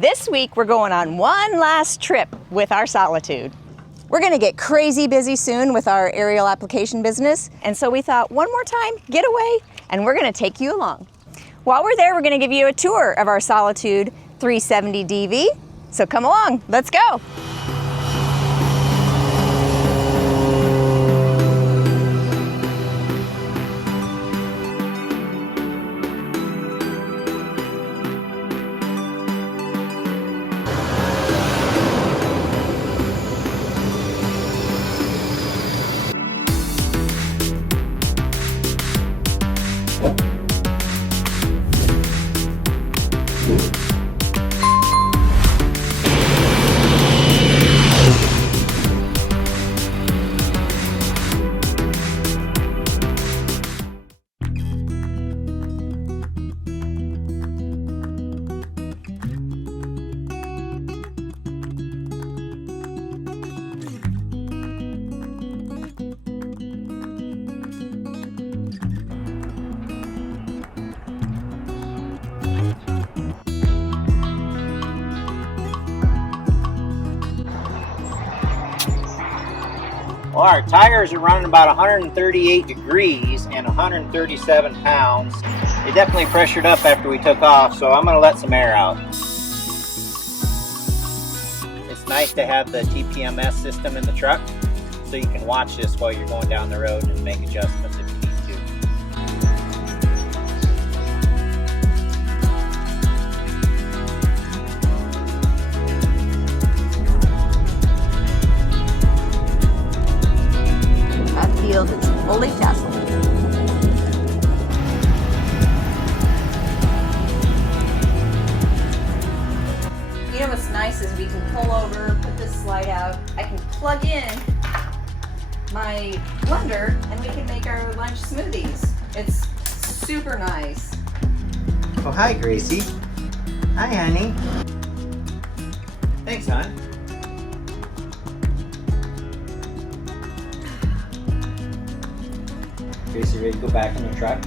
This week we're going on one last trip with our Solitude. We're gonna get crazy busy soon with our aerial application business, and so we thought one more time, Getaway, and we're gonna take you along. While we're there, we're gonna give you a tour of our Solitude 370DV, so come along, let's go. Well, our tires are running about 138 degrees and 137 pounds. They definitely pressured up after we took off, so I'm going to let some air out. It's nice to have the TPMS system in the truck, so you can watch this while you're going down the road and make adjustments if you need to. It's fully tasseled. You know what's nice is we can pull over, put this slide out. I can plug in my blender and we can make our lunch smoothies. It's super nice. Oh, hi, Gracie. Hi, honey. Thanks, hon. Gracie, ready to go back in the truck?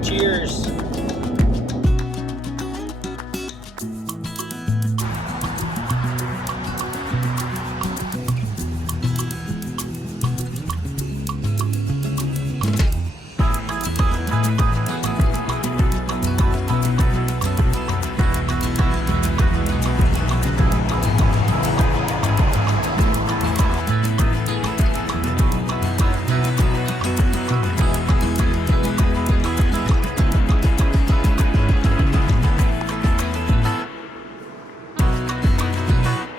Cheers!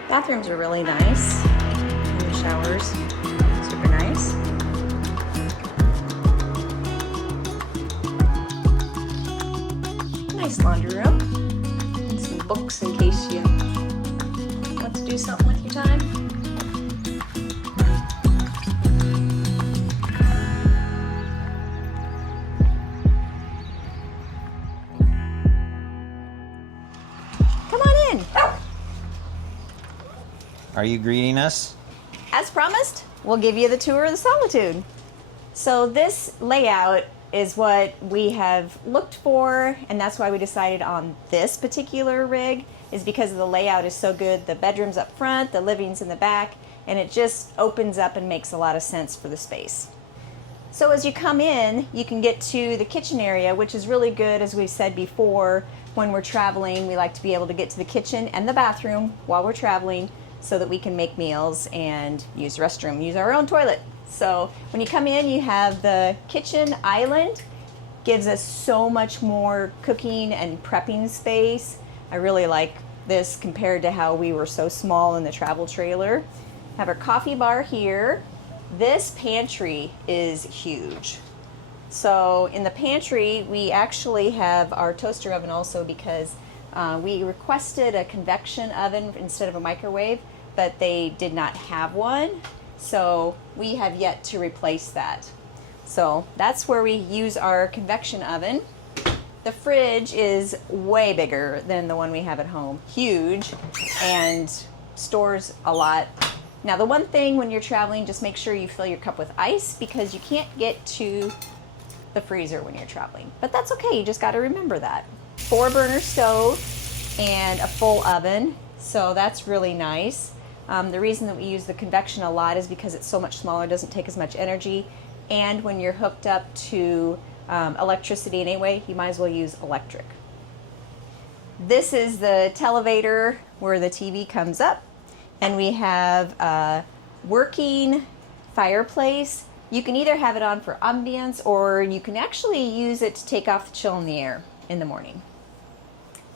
Bathrooms are really nice. And the showers, super nice. Nice laundry room. And some books in case you want to do something with your time. Come on in. Are you greeting us? As promised, we'll give you the tour of the Solitude. So this layout is what we have looked for, and that's why we decided on this particular rig, is because the layout is so good. The bedroom's up front, the living's in the back, and it just opens up and makes a lot of sense for the space. So as you come in, you can get to the kitchen area, which is really good. As we said before, when we're traveling, we like to be able to get to the kitchen and the bathroom while we're traveling, so that we can make meals and use the restroom, use our own toilet. So when you come in, you have the kitchen island. Gives us so much more cooking and prepping space. I really like this compared to how we were so small in the travel trailer. Have our coffee bar here. This pantry is huge. So in the pantry, we actually have our toaster oven also because we requested a convection oven instead of a microwave, but they did not have one. So we have yet to replace that. So that's where we use our convection oven. The fridge is way bigger than the one we have at home. Huge, and stores a lot. Now the one thing when you're traveling, just make sure you fill your cup with ice because you can't get to the freezer when you're traveling. But that's okay, you just gotta remember that. 4-burner stove. and a full oven, so that's really nice. The reason that we use the convection a lot is because it's so much smaller, it doesn't take as much energy, and when you're hooked up to electricity anyway, you might as well use electric. This is the televator where the TV comes up, and we have a working fireplace. You can either have it on for ambience, or you can actually use it to take off the chill in the air in the morning.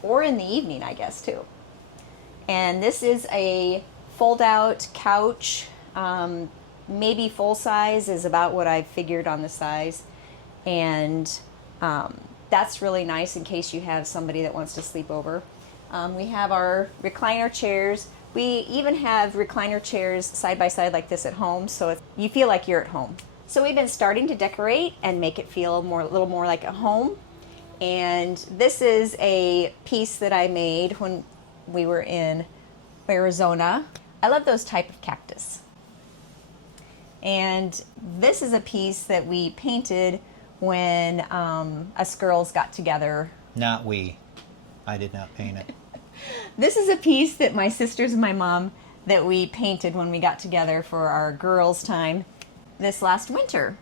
Or in the evening, I guess, too. And this is a fold-out couch. Maybe full size is about what I figured on the size. And that's really nice in case you have somebody that wants to sleep over. We have our recliner chairs. We even have recliner chairs side by side like this at home, so if you feel like you're at home. So we've been starting to decorate and make it feel a little more like a home. And this is a piece that I made when we were in Arizona. I love those type of cactus. And this is a piece that we painted when us girls got together. Not we. I did not paint it. This is a piece that my sisters and my mom that we painted when we got together for our girls' time this last winter.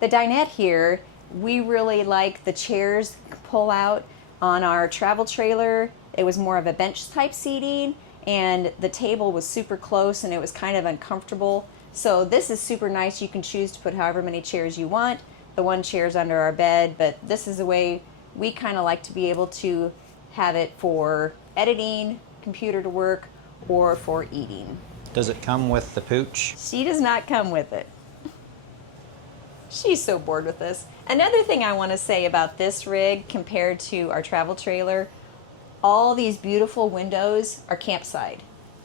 The dinette here, we really like the chairs pull out. On our travel trailer, it was more of a bench type seating, and the table was super close and it was kind of uncomfortable. So this is super nice. You can choose to put however many chairs you want. The one chair's under our bed, but this is the way we kind of like to be able to have it for editing, computer to work, or for eating. Does it come with the pooch? She does not come with it. She's so bored with this. Another thing I want to say about this rig compared to our travel trailer, all these beautiful windows are campside.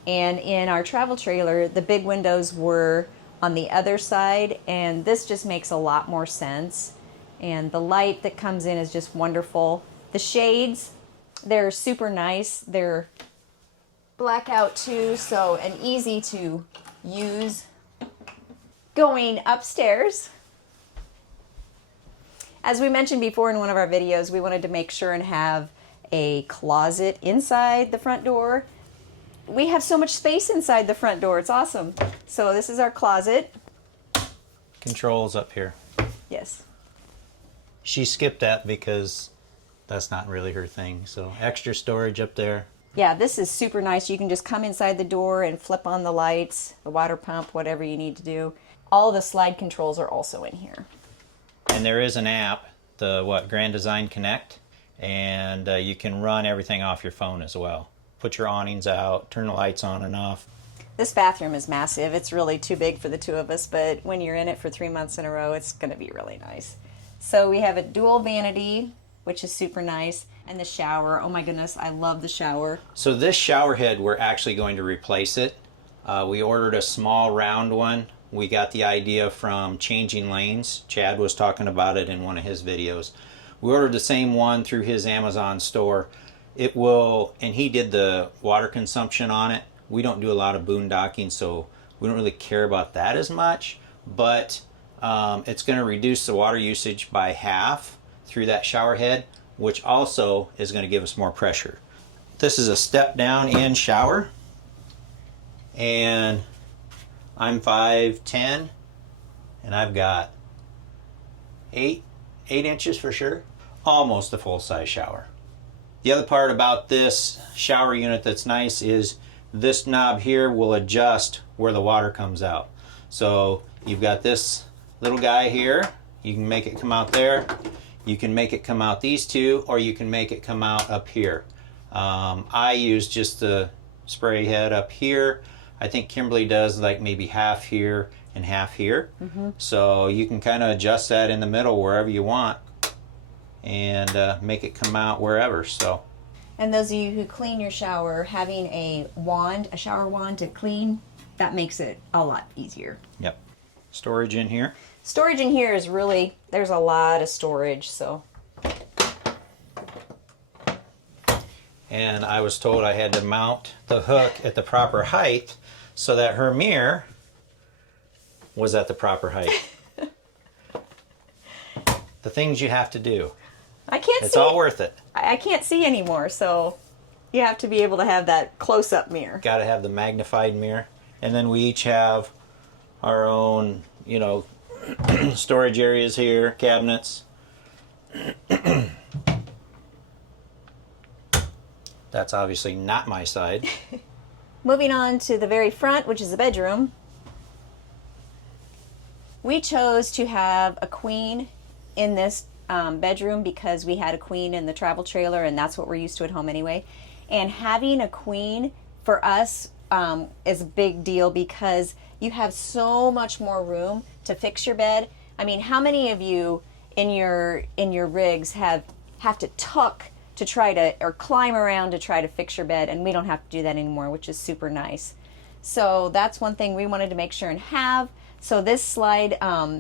And in our travel trailer, the big windows were on the other side, and this just makes a lot more sense. And the light that comes in is just wonderful. The shades, they're super nice. They're blackout too, so and easy to use. Going upstairs, as we mentioned before in one of our videos, we wanted to make sure and have a closet inside the front door. We have so much space inside the front door, it's awesome. So this is our closet. Controls up here. Yes. She skipped that because that's not really her thing. So extra storage up there. Yeah, this is super nice. You can just come inside the door and flip on the lights, the water pump, whatever you need to do. All the slide controls are also in here. And there is an app, the Grand Design Connect, and you can run everything off your phone as well. Put your awnings out, turn the lights on and off. This bathroom is massive. It's really too big for the two of us, but when you're in it for 3 months in a row, it's going to be really nice. So we have a dual vanity, which is super nice, and the shower. Oh my goodness, I love the shower. So this shower head, we're actually going to replace it. We ordered a small round one. We got the idea from Changing Lanes. Chad was talking about it in one of his videos. We ordered the same one through his Amazon store. It will, and he did the water consumption on it. We don't do a lot of boondocking, so we don't really care about that as much, but it's going to reduce the water usage by half through that shower head, which also is going to give us more pressure. This is a step down in shower, and I'm 5'10", and I've got 8 inches for sure, almost a full-size shower. The other part about this shower unit that's nice is this knob here will adjust where the water comes out. So you've got this little guy here, you can make it come out there, you can make it come out these two, or you can make it come out up here. I use just the spray head up here. I think Kimberly does like maybe half here and half here. So you can kind of adjust that in the middle wherever you want and make it come out wherever. So. And those of you who clean your shower, having a wand, a shower wand to clean, that makes it a lot easier. Yep. Storage in here. Storage in here is really, there's a lot of storage, so. And I was told I had to mount the hook at the proper height so that her mirror was at the proper height. The things you have to do. I can't see. It's all worth it. I can't see anymore, so you have to be able to have that close-up mirror. Got to have the magnified mirror. And then we each have our own, you know, storage areas here, cabinets. That's obviously not my side. Moving on to the very front, which is the bedroom. We chose to have a queen in this bedroom because we had a queen in the travel trailer, and that's what we're used to at home anyway. And having a queen for us is a big deal because you have so much more room to fix your bed. I mean, how many of you in your rigs have to tuck to try to, or climb around to try to fix your bed? And we don't have to do that anymore, which is super nice. So that's one thing we wanted to make sure and have. So this slide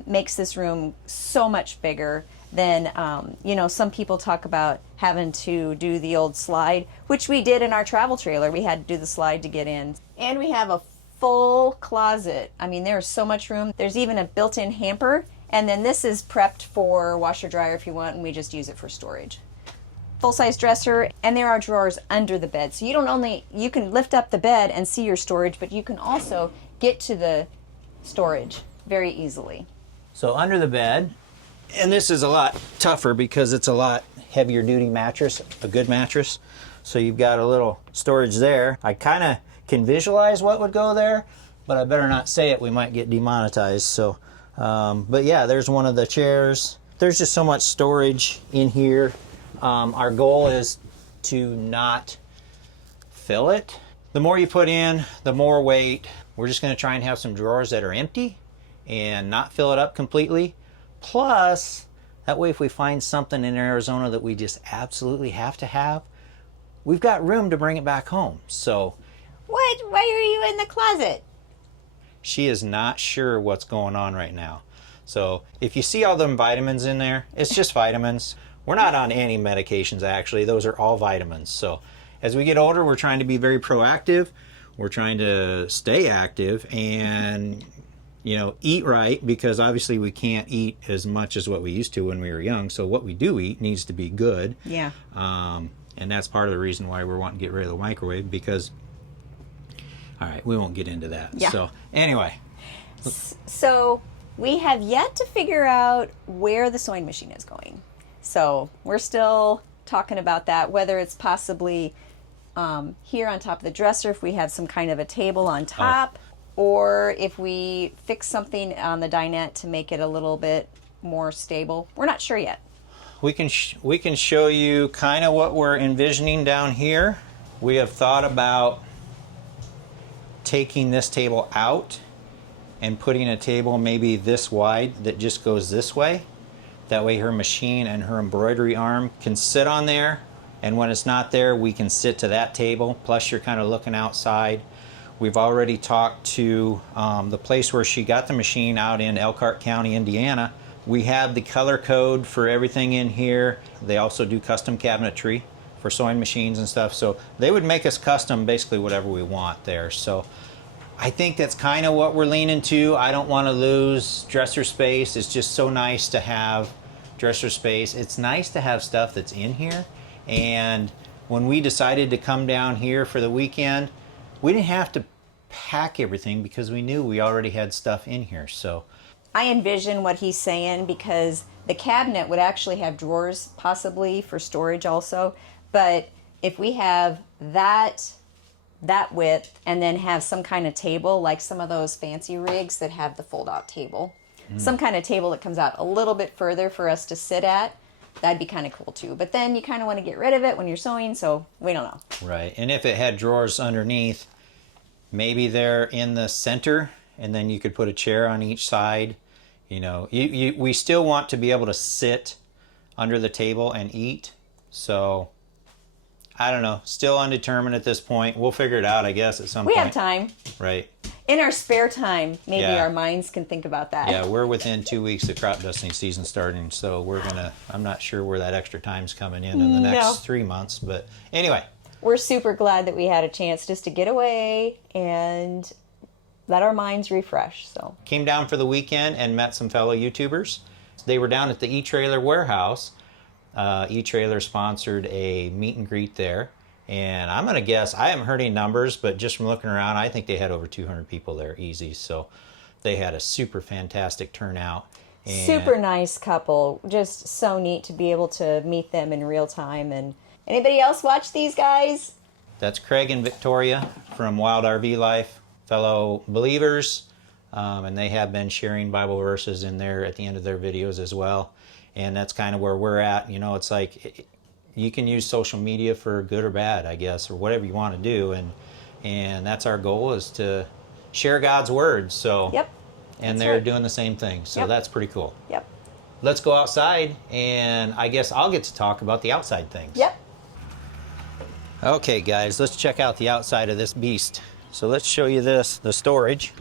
makes this room so much bigger than, you know, some people talk about having to do the old slide, which we did in our travel trailer. We had to do the slide to get in. And we have a full closet. I mean, there's so much room. There's even a built-in hamper. And then this is prepped for washer dryer if you want, and we just use it for storage. Full-size dresser, and there are drawers under the bed. So you can lift up the bed and see your storage, but you can also get to the storage very easily. So under the bed, and this is a lot tougher because it's a lot heavier duty mattress, a good mattress. So you've got a little storage there. I kind of can visualize what would go there, but I better not say it. We might get demonetized. So, but yeah, there's one of the chairs. There's just so much storage in here. Our goal is to not fill it. The more you put in, the more weight. We're just going to try and have some drawers that are empty and not fill it up completely. Plus, that way if we find something in Arizona that we just absolutely have to have, we've got room to bring it back home. So, What? Why are you in the closet? she is not sure what's going on right now. So if you see all them vitamins in there, it's just vitamins. We're not on any medications, actually. Those are all vitamins. So as we get older, we're trying to be very proactive. We're trying to stay active and, you know, eat right, because obviously we can't eat as much as what we used to when we were young. So what we do eat needs to be good. Yeah. And that's part of the reason why we're wanting to get rid of the microwave, because, all right, we won't get into that. Yeah. So anyway. So we have yet to figure out where the sewing machine is going. So we're still talking about that, whether it's possibly here on top of the dresser, if we have some kind of a table on top, or if we fix something on the dinette to make it a little bit more stable. We're not sure yet. We can show you kind of what we're envisioning down here. We have thought about taking this table out and putting a table maybe this wide that just goes this way. That way her machine and her embroidery arm can sit on there, and when it's not there, we can sit to that table. Plus you're kind of looking outside. We've already talked to the place where she got the machine out in Elkhart County, Indiana. We have the color code for everything in here. They also do custom cabinetry for sewing machines and stuff. So they would make us custom basically whatever we want there. So I think that's kind of what we're leaning to. I don't want to lose dresser space. It's just so nice to have dresser space. It's nice to have stuff that's in here. And when we decided to come down here for the weekend, we didn't have to pack everything because we knew we already had stuff in here. So I envision what he's saying, because the cabinet would actually have drawers possibly for storage also. But if we have that width and then have some kind of table, like some of those fancy rigs that have the fold-out table, some kind of table that comes out a little bit further for us to sit at, that'd be kind of cool too. But then you kind of want to get rid of it when you're sewing, so we don't know. right, and if it had drawers underneath, maybe they're in the center, and then you could put a chair on each side. You know, we still want to be able to sit under the table and eat. So I don't know, still undetermined at this point. We'll figure it out, I guess, at some point. We have time. Right. In our spare time, maybe Yeah. our minds can think about that. Yeah, we're within 2 weeks of crop dusting season starting, so I'm not sure where that extra time's coming in the No. next 3 months. But anyway. We're super glad that we had a chance just to get away and let our minds refresh. So Came down for the weekend and met some fellow YouTubers. They were down at the E-Trailer warehouse E-Trailer sponsored a meet and greet there. And I'm going to guess, I haven't heard any numbers, but just from looking around, I think they had over 200 people there easy. So they had a super fantastic turnout. And super nice couple. Just so neat to be able to meet them in real time. And anybody else watch these guys? That's Craig and Victoria from Wild RV Life, fellow believers. And they have been sharing Bible verses in there at the end of their videos as well. And that's kind of where we're at. You know, it's like you can use social media for good or bad, I guess, or whatever you want to do. And that's our goal, is to share God's word. So, yep. And they're doing the same thing. So that's pretty cool. Yep. Let's go outside, and I guess I'll get to talk about the outside things. Yep. Okay, guys, let's check out the outside of this beast. So let's show you this, the storage.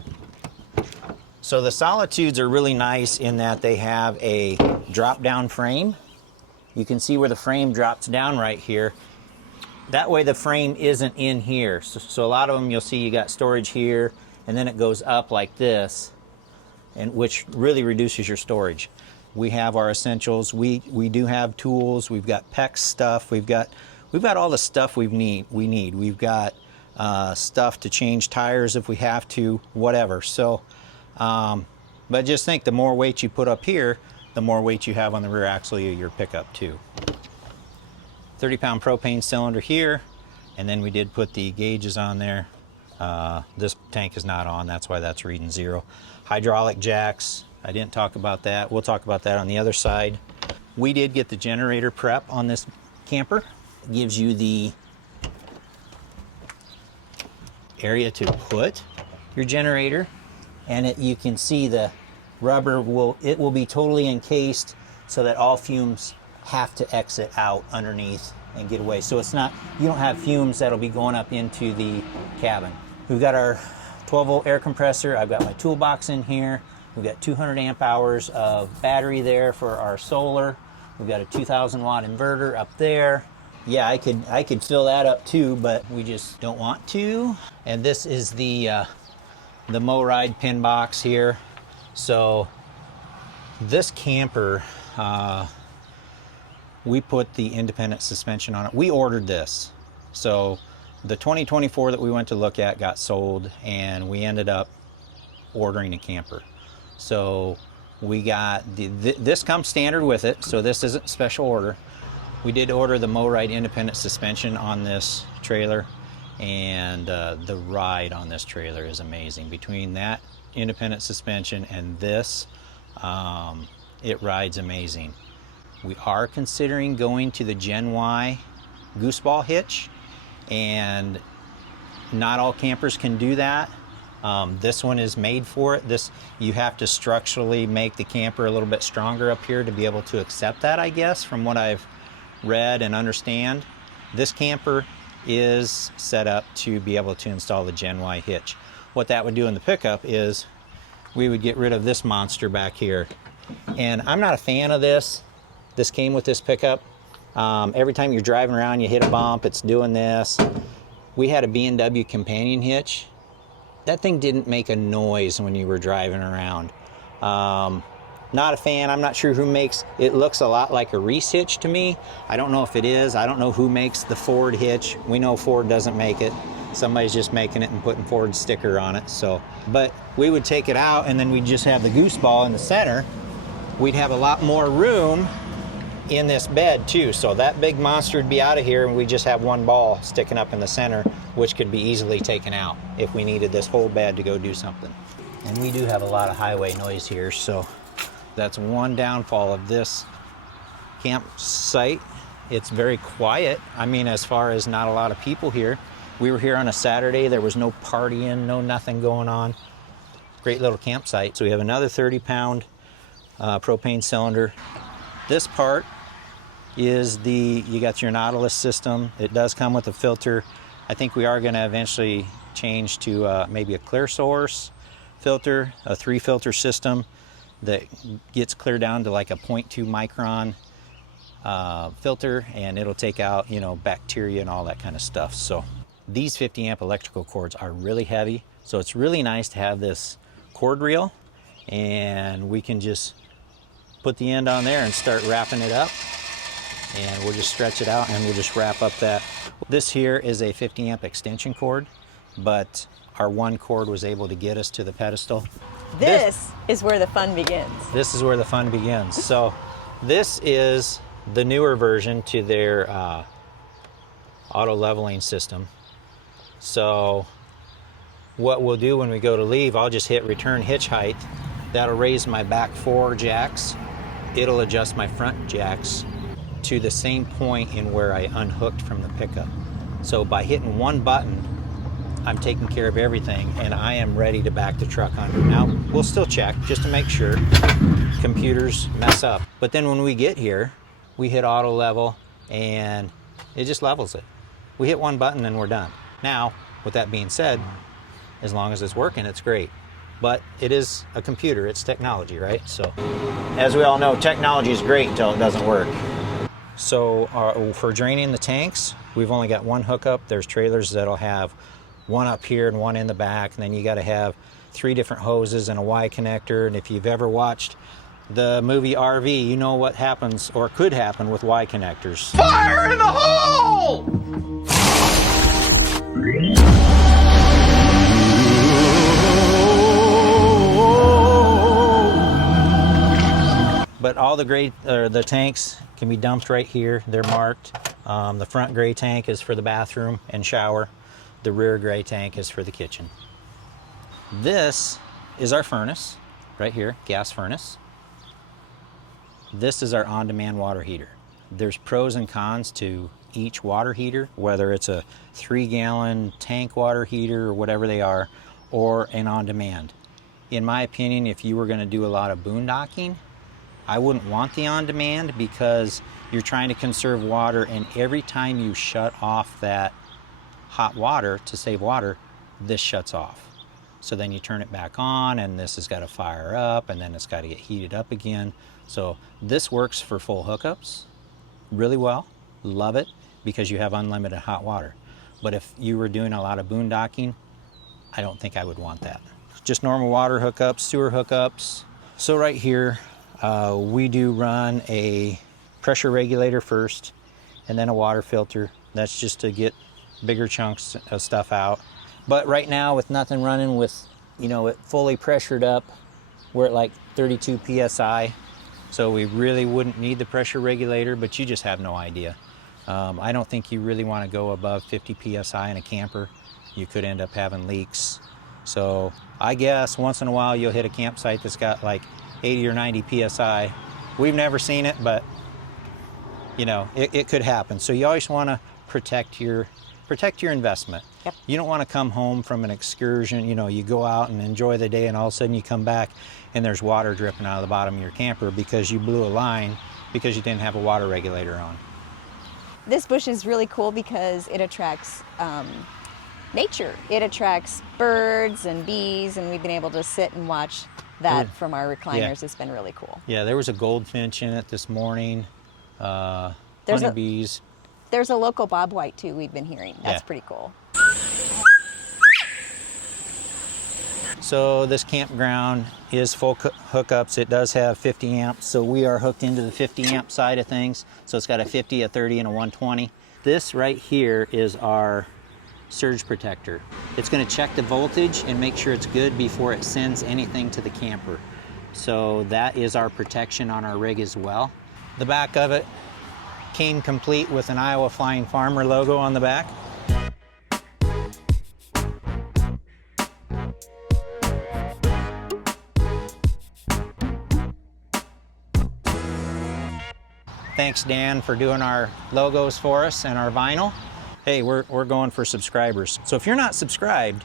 So the Solitudes are really nice in that they have a drop-down frame. You can see where the frame drops down right here. That way the frame isn't in here. So a lot of them you'll see you got storage here, and then it goes up like this, and which really reduces your storage. We have our essentials. We do have tools. We've got PEX stuff. We've got all the stuff we need. We've got stuff to change tires if we have to, whatever. So, but just think, the more weight you put up here, the more weight you have on the rear axle of your pickup too. 30-pound propane cylinder here, and then we did put the gauges on there. This tank is not on, that's why that's reading 0. Hydraulic jacks, I didn't talk about that. We'll talk about that on the other side. We did get the generator prep on this camper. It gives you the area to put your generator, and you can see the rubber will be totally encased so that all fumes have to exit out underneath and get away. So it's not, you don't have fumes that'll be going up into the cabin. We've got our 12-volt air compressor. I've got my toolbox in here. We've got 200 amp hours of battery there for our solar. We've got a 2,000 watt inverter up there. Yeah, I could fill that up too, but we just don't want to. And this is the MoRide pin box here. So this camper, we put the independent suspension on it. We ordered this. So the 2024 that we went to look at got sold, and we ended up ordering a camper. So we got this comes standard with it, so this isn't special order. We did order the MoRide independent suspension on this trailer, and the ride on this trailer is amazing. Between that independent suspension and this, it rides amazing. We are considering going to the Gen Y gooseball hitch, and not all campers can do that. This one is made for it. You have to structurally make the camper a little bit stronger up here to be able to accept that, I guess, from what I've read and understand. This camper is set up to be able to install the Gen Y hitch. What that would do in the pickup is we would get rid of this monster back here. And I'm not a fan of this. This came with this pickup. Every time you're driving around, you hit a bump, it's doing this. We had a B&W companion hitch. That thing didn't make a noise when you were driving around. Not a fan. I'm not sure who makes it. Looks a lot like a Reese hitch to me. I don't know if it is. I don't know who makes the Ford hitch. We know Ford doesn't make it. Somebody's just making it and putting Ford's sticker on it. So, but we would take it out, and then we'd just have the goose ball in the center. We'd have a lot more room in this bed too. So that big monster would be out of here, and we just have one ball sticking up in the center, which could be easily taken out if we needed this whole bed to go do something. And we do have a lot of highway noise here, so that's one downfall of this campsite. It's very quiet. I mean, as far as not a lot of people here. We were here on a Saturday. There was no partying, no nothing going on. Great little campsite. So we have another 30-pound propane cylinder. This part is you got your Nautilus system. It does come with a filter. I think we are going to eventually change to maybe a clear source filter, a 3-filter system that gets clear down to like a 0.2 micron filter, and it'll take out, you know, bacteria and all that kind of stuff. So these 50 amp electrical cords are really heavy, so it's really nice to have this cord reel, and we can just put the end on there and start wrapping it up. and we'll just stretch it out and we'll just wrap up that. This here is a 50 amp extension cord, but our one cord was able to get us to the pedestal. This is where the fun begins. This is where the fun begins. So this is the newer version to their auto leveling system. So what we'll do when we go to leave, I'll just hit return hitch height. That'll raise my back 4 jacks. It'll adjust my front jacks to the same point in where I unhooked from the pickup. So by hitting one button, I'm taking care of everything and I am ready to back the truck under. Now, we'll still check just to make sure computers mess up. But then when we get here, we hit auto level and it just levels it. We hit one button and we're done. Now, with that being said, as long as it's working, it's great. But it is a computer, it's technology, right? So, as we all know, technology is great until it doesn't work. So for draining the tanks, we've only got one hookup. There's trailers that'll have one up here and one in the back, and then you got to have 3 different hoses and a Y connector. And if you've ever watched the movie RV, you know what happens or could happen with Y connectors. Fire in the hole! But all the tanks can be dumped right here. They're marked. The front gray tank is for the bathroom and shower. The rear gray tank is for the kitchen. This is our furnace right here, gas furnace. This is our on-demand water heater. There's pros and cons to each water heater, whether it's a 3-gallon tank water heater or whatever they are, or an on-demand. In my opinion, if you were going to do a lot of boondocking, I wouldn't want the on-demand because you're trying to conserve water, and every time you shut off that hot water to save water, this shuts off. So then you turn it back on and this has got to fire up and then it's got to get heated up again. So this works for full hookups really well. Love it because you have unlimited hot water. But if you were doing a lot of boondocking, I don't think I would want that. Just normal water hookups, sewer hookups. So right here, we do run a pressure regulator first and then a water filter. That's just to get bigger chunks of stuff out. But right now with nothing running, with it fully pressured up, we're at like 32 psi. So we really wouldn't need the pressure regulator, but you just have no idea. I don't think you really want to go above 50 psi in a camper. You could end up having leaks. So I guess once in a while you'll hit a campsite that's got like 80 or 90 psi. We've never seen it, but it could happen. So you always want to protect your investment. Yep. You don't want to come home from an excursion, you go out and enjoy the day and all of a sudden you come back and there's water dripping out of the bottom of your camper because you blew a line because you didn't have a water regulator on. This bush is really cool because it attracts nature. It attracts birds and bees, and we've been able to sit and watch that from our recliners. Yeah. It's been really cool. Yeah, there was a goldfinch in it this morning, honeybees. There's a local bobwhite too we've been hearing. That's pretty cool. So this campground is full hookups. It does have 50 amps, so we are hooked into the 50 amp side of things. So it's got a 50, a 30, and a 120. This right here is our surge protector. It's going to check the voltage and make sure it's good before it sends anything to the camper. So that is our protection on our rig as well. The back of it came complete with an Iowa Flying Farmer logo on the back. Thanks, Dan, for doing our logos for us and our vinyl. Hey, we're going for subscribers. So if you're not subscribed,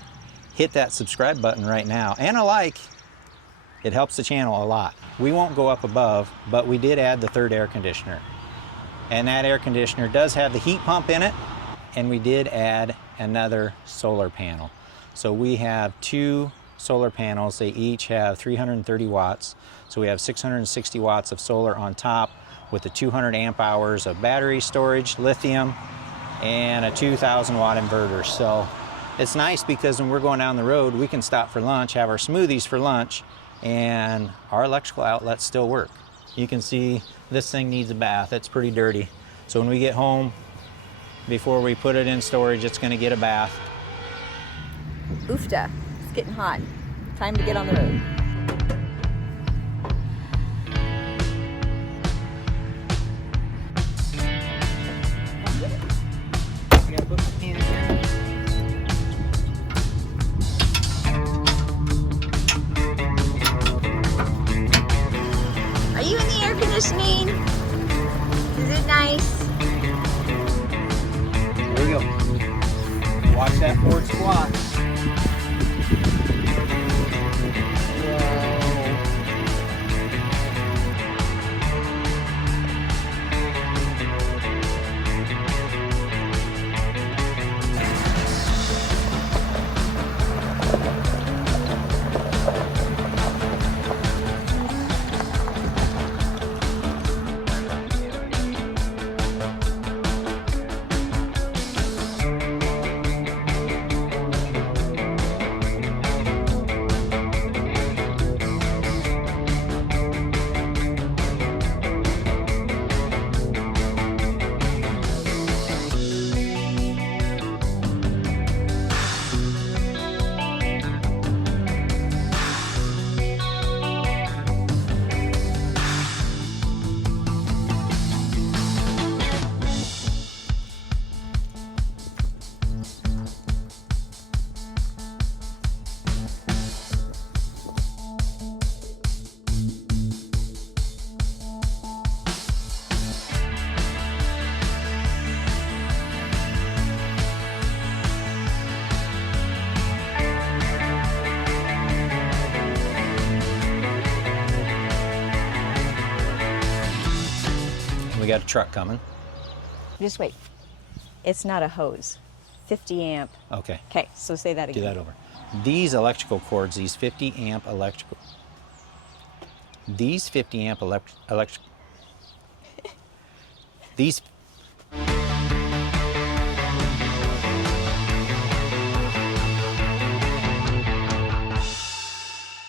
hit that subscribe button right now and a like. It helps the channel a lot. We won't go up above, but we did add the 3rd air conditioner. And that air conditioner does have the heat pump in it, and we did add another solar panel. So we have 2 solar panels. They each have 330 watts. So we have 660 watts of solar on top with the 200 amp hours of battery storage, lithium, and a 2,000 watt inverter. So it's nice because when we're going down the road, we can stop for lunch, have our smoothies for lunch, and our electrical outlets still work. You can see this thing needs a bath. It's pretty dirty. So when we get home, before we put it in storage, it's going to get a bath. Oofta, it's getting hot. Time to get on the road. Are you in the air conditioning? Is it nice? Here we go. Watch that forward squat. We got a truck coming. Just wait. It's not a hose. 50 amp. Okay. Okay, so say that Do again. that over. These electrical cords, these 50 amp electrical, these 50 amp electrical, these